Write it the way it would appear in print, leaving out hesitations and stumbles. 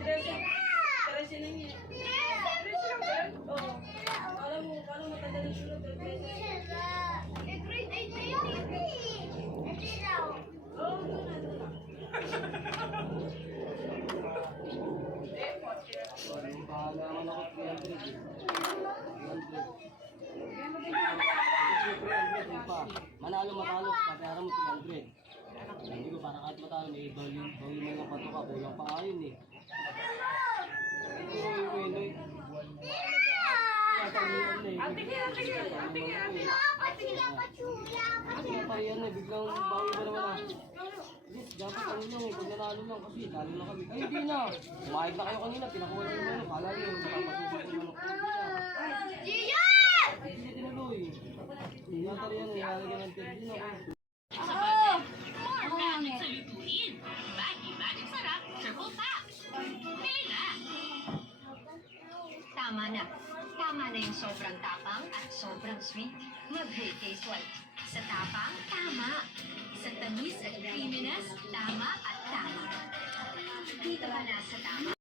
13 na niya. 13 lang ba? Oo. Paano matanda ng sunod? 13. Grade 8 na yun. Oo, doon na. Bahala naman ako 300. 300 pa. Manalo matalo, papayaran mo 300. Hindi ko para kahit matalo, may volume mo lang pato ka, kulang pa nga yun eh. Yan eh, biglang bawi ba naman ah. Dapat ano lang eh, pag nanalo lang kasi talo na kami. Ay hindi na! Kumain na kayo kanina, pinakuha nyo naman. Kala nyo, makapasusin ko naman. Ay hindi tinuloy. Natal yan eh, halagyan ng tigil na ako. Magic sa lutuin. Magic sarap, triple pack. Pili na. Tama na. Tama na yung sobrang tapang at sobrang sweet. Mag-great taste white. Sa tapang, tama. Sa tamis at creaminess, tama at tama. Dito ka na sa tama.